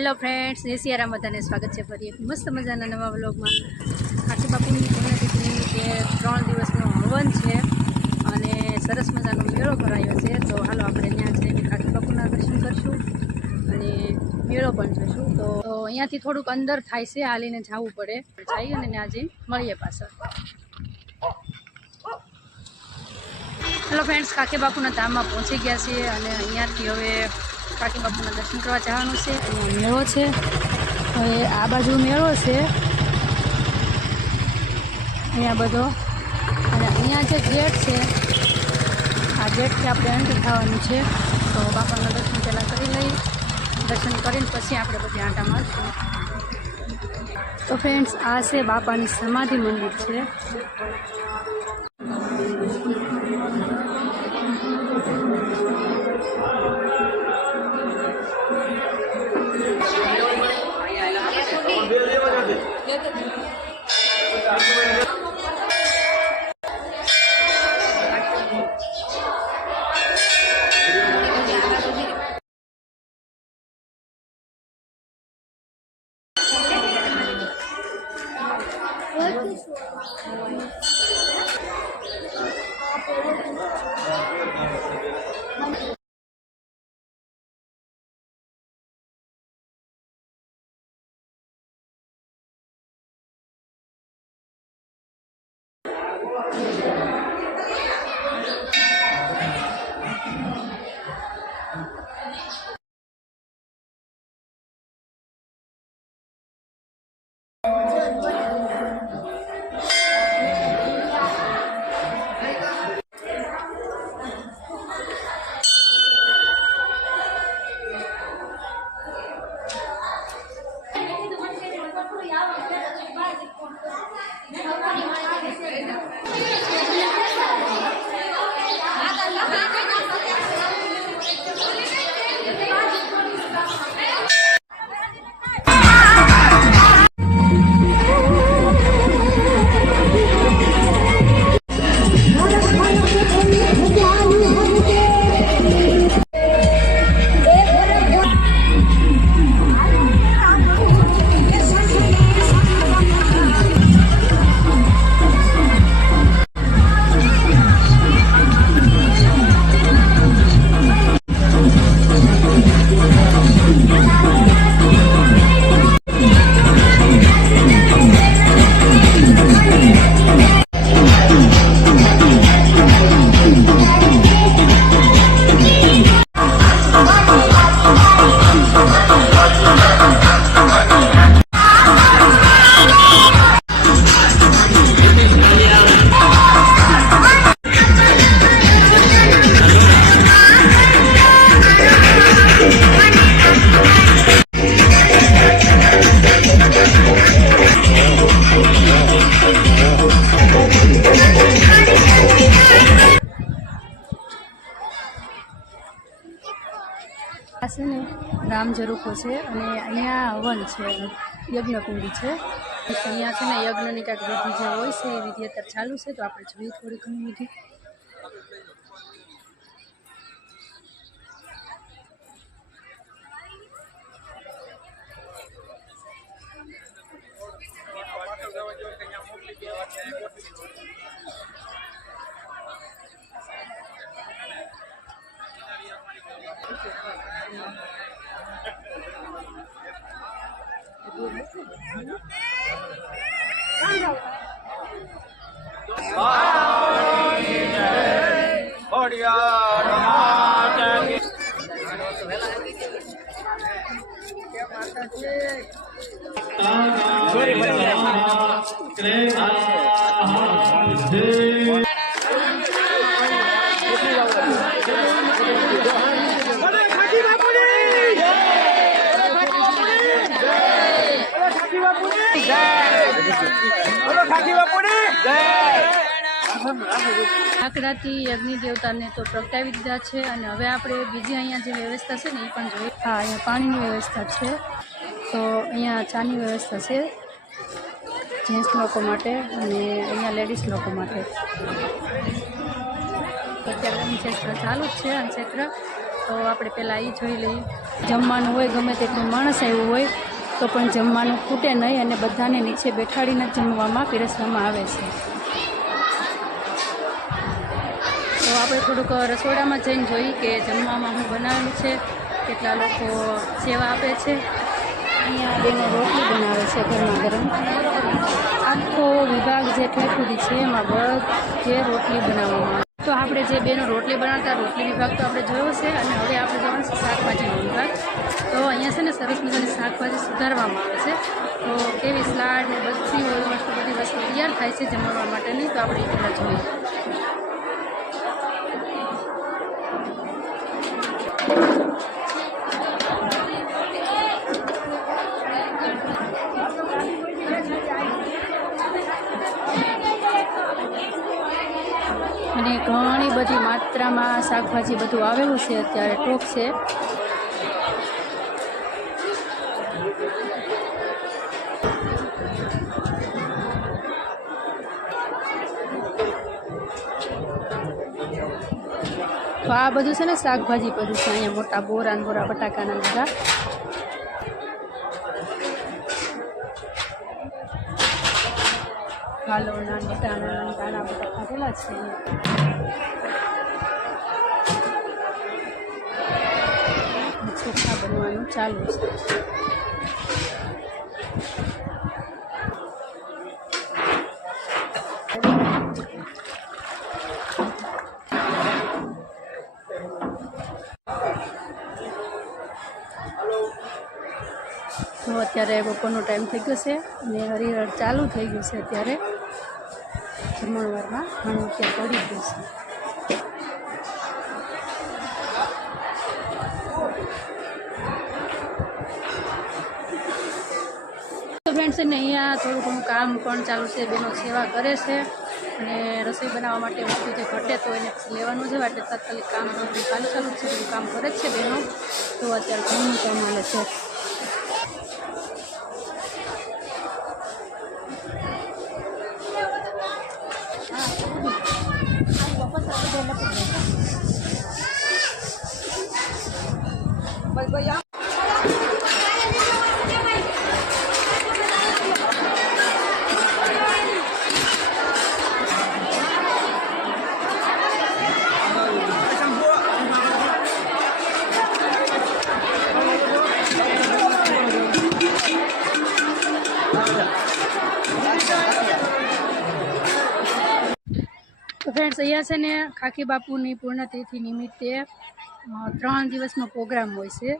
Hello friends, जय सियाराम बधाने स्वागत है फरी एक मस्त मजाना नवा व्लॉगમાં। કાકી બાપુની પુણ્યતિથિ જે 3 દિવસનો હવન છે અને સરસ મજાનો મેળો ભરાયો છે। તો હાલો આપણે ત્યાં જઈને કાકી બાપુના દર્શન કરશું અને મેળો પણ જોઈશું। તો અહીંયાથી થોડુંક અંદર થાય છે, હાલીને જવું પડે, જઈએ અને ત્યાં જઈને મળીએ પાછળ। हेलो फ्रेंड्स, काकी बापूना धामમાં પહોંચી ગયા છીએ અને અહીંયાથી હવે કાકી બાપુના દર્શન કરવા જવાનું છે। અહીંયા મેળો છે, હવે આ બાજુ મેળો છે અહીંયા બધો, અને અહીંયા જે ગેટ છે આ ગેટથી આપણે એન્ટર થવાનું છે। તો બાપાના દર્શન પહેલાં કરી લઈએ, દર્શન કરીને પછી આપણે બધી આંટા મારશું। તો ફ્રેન્ડ્સ, આ છે બાપાની સમાધિ મંદિર છે। છે ને રામ ઝરૂખો છે અને અહીંયા હવન છે, યજ્ઞકુંડી છે। અહીંયા છે ને યજ્ઞની કાંઈક વિધિ જે હોય છે એ વિધિ અત્યારે ચાલુ છે, તો આપણે જોઈએ થોડી ઘણી વિધિ। આકડાથી અગ્નિ દેવતાને તો પ્રગટાવી દીધા છે અને હવે આપણે બીજી અહીંયા જે વ્યવસ્થા છે ને એ પણ જોઈએ। હા, અહીંયા પાણીની વ્યવસ્થા છે, તો અહીંયા ચાની વ્યવસ્થા છે જેન્ટ્સ લોકો માટે અને અહીંયા લેડીઝ લોકો માટે। અત્યારે અન્નક્ષેત્ર ચાલુ જ છે, અન્નક્ષેત્ર તો આપણે પહેલાં એ જોઈ લઈએ. જમવાનું હોય, ગમે તેટલું માણસ આવ્યું હોય તો પણ જમવાનું ખૂટે નહીં અને બધાને નીચે બેઠાડીને જમવામાં પીરસવામાં આવે છે. તો આપણે થોડુંક રસોડામાં જઈને જોઈએ કે જમવામાં શું બનાવેલું છે, કેટલા લોકો સેવા આપે છે. અહીંયા બેનો રોટલી બનાવે છે ગરમા ગરમ. આખો વિભાગ જે ઠેઠુડી છે એમાં બધે રોટલી બનાવવામાં આવે. તો આપણે જે બેનો રોટલી બનાવતા રોટલી વિભાગ તો આપણે જોયો છે અને હવે આપણે જવાનું છે શાકભાજીનો વિભાગ. તો અહીંયા છે ને સરસ મજાની શાકભાજી સુધારવામાં આવે છે. તો કેવી સલાડ ને બધી વસ્તુ તૈયાર થાય છે જમવા માટેની. તો આપણે એ પહેલાં જોઈએ. અને ઘણી બધી માત્રામાં શાકભાજી બધું આવેલું છે. અત્યારે ટોપ છે. તો આ બધું છે ને શાકભાજી બધું છે. અહીંયા મોટા બોરા ને બોરા બટાકાના બધા. વાલોના બટાણા કાળા બટાકા પેલા છે. ચોખા બનવાનું ચાલુ છે. તો અત્યારે બપોરનો ટાઈમ થઈ ગયો છે અને હરિહર ચાલુ થઈ ગયું છે. અત્યારે જમણવારમાં ઘણું ત્યાં પડી ગયું છે. તો ફ્રેન્ડ્સ ને અહીંયા થોડું ઘણું કામ પણ ચાલુ છે. બેનો સેવા કરે છે અને રસોઈ બનાવવા માટે વસ્તુ જે ઘટે તો એને લેવાનું છે. એટલે તાત્કાલિક કામ ચાલુ જ છે. બધું કામ કરે જ છે બેનો. તો અત્યારે ઘણું કામ હાલે છે. તો ફ્રેન્ડ્સ અહીંયા છે ને ખાખી બાપુની પૂર્ણતિથિ નિમિત્તે 3 દિવસનો પ્રોગ્રામ હોય છે.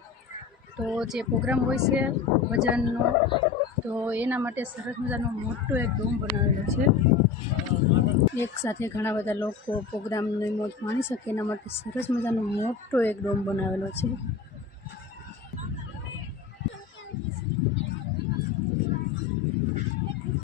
તો જે પ્રોગ્રામ હોય છે ભજનનો, તો એના માટે સરસ મજાનો મોટો એક ડોમ બનાવેલો છે. એક સાથે ઘણા બધા લોકો પ્રોગ્રામની મોજ માણી શકે એના માટે સરસ મજાનો મોટો એક ડોમ બનાવેલો છે.